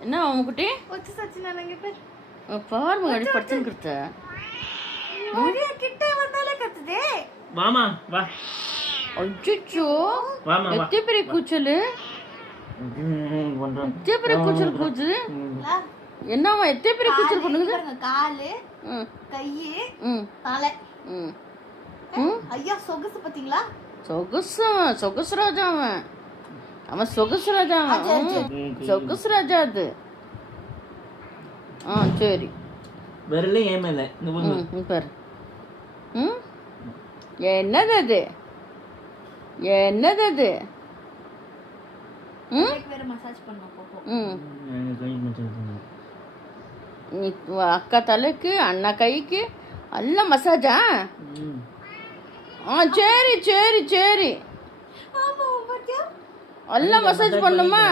என்ன அவங்ககிட்ட வச்சு சச்சினாங்க பேர் பாருங்க அடி படுத்துன்னு கிட்ட கிட்ட வந்தாலே கத்துதே. வாமா வா. அச்சோ வாமா வா. எத்தனை பெரிய கூச்சல் எத்தனை பெரிய கூச்சல் கூச்சு என்னவா எத்தனை பெரிய கூச்சல் பண்ணுங்க காலு கை தலை ஐயா சொகுசு பாத்தீங்களா சொகுசு சொகுசு ராஜா அவன் சொகுசு ராஜா சொகுசு ராஜா அது சரி வரல ஏமல பாரு என்னது அது என்னது அது வேற மசாஜ் பண்ணுவோம் போப்போ அக்கா தலைக்கு அண்ணா கைக்கு எல்லாம் மசாஜா சரி சரி சரி எல்லாம் மசாஜ் பண்ணுமா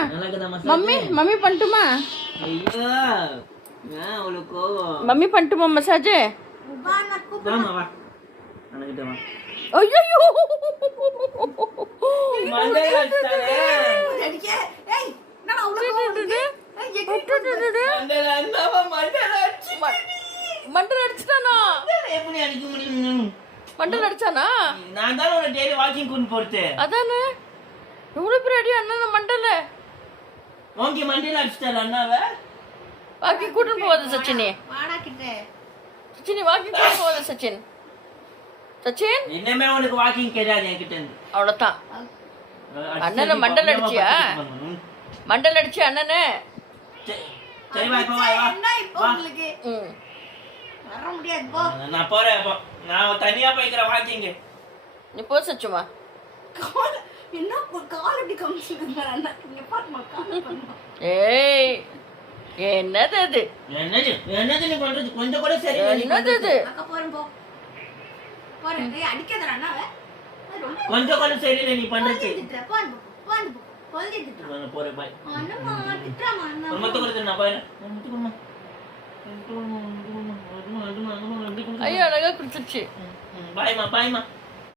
மம்மி மம்மி பண்ணட்டுமா மம்மி பண்ணட்டுமா மசாஜ் ஐயோ மண்டல் அடிச்சிட்டானா மண்டல் அடிச்சானா நான் தான் உன்னை டெய்லி வாக்கிங் கூட்டி போறது அதானே எவ்வளவு பெரிய அடி அண்ணா மண்டல ஓங்கி மண்டல அடிச்சிட்டால அண்ணாவை வாக்கிங் கூட்டிட்டு போவாத சச்சினி வாடா கிட்ட சச்சினி வாக்கிங் கூட்டிட்டு போவாத சச்சின் சச்சின் இன்னமே உனக்கு வாக்கிங் கிடையாது என்கிட்ட இருந்து அவ்வளவுதான் அண்ணனை மண்டல் அடிச்சியா மண்டல் அடிச்சு அண்ணனே சரி வா இப்போ வா என்ன இப்போ உங்களுக்கு வர முடியாது போ நான் போறேன் அப்போ நான் தனியா போய்க்கிறேன் வாக்கிங் நீ போ சச்சுமா என்ன கால் எப்படி கமிச்சிருந்தா அண்ணா இங்க பாருமா கால் பண்ணு ஏய் என்னது அது என்னது என்னது நீ பண்றது கொஞ்சம் கூட சரி என்னது அது அக்கா போறேன் போ போறேன் ஏய் அடிக்காதடா அண்ணாவே கொஞ்சம் கூட சரியில்லை நீ பண்றது போன் போன் போல்திட்டு நான் போறேன் பை அண்ணா திட்றாமா அண்ணா மொத்த கொடுத்து நான் போறேன் மொத்த கொடுமா ஐயோ அழகா குடிச்சிருச்சு பாய்மா பாய்மா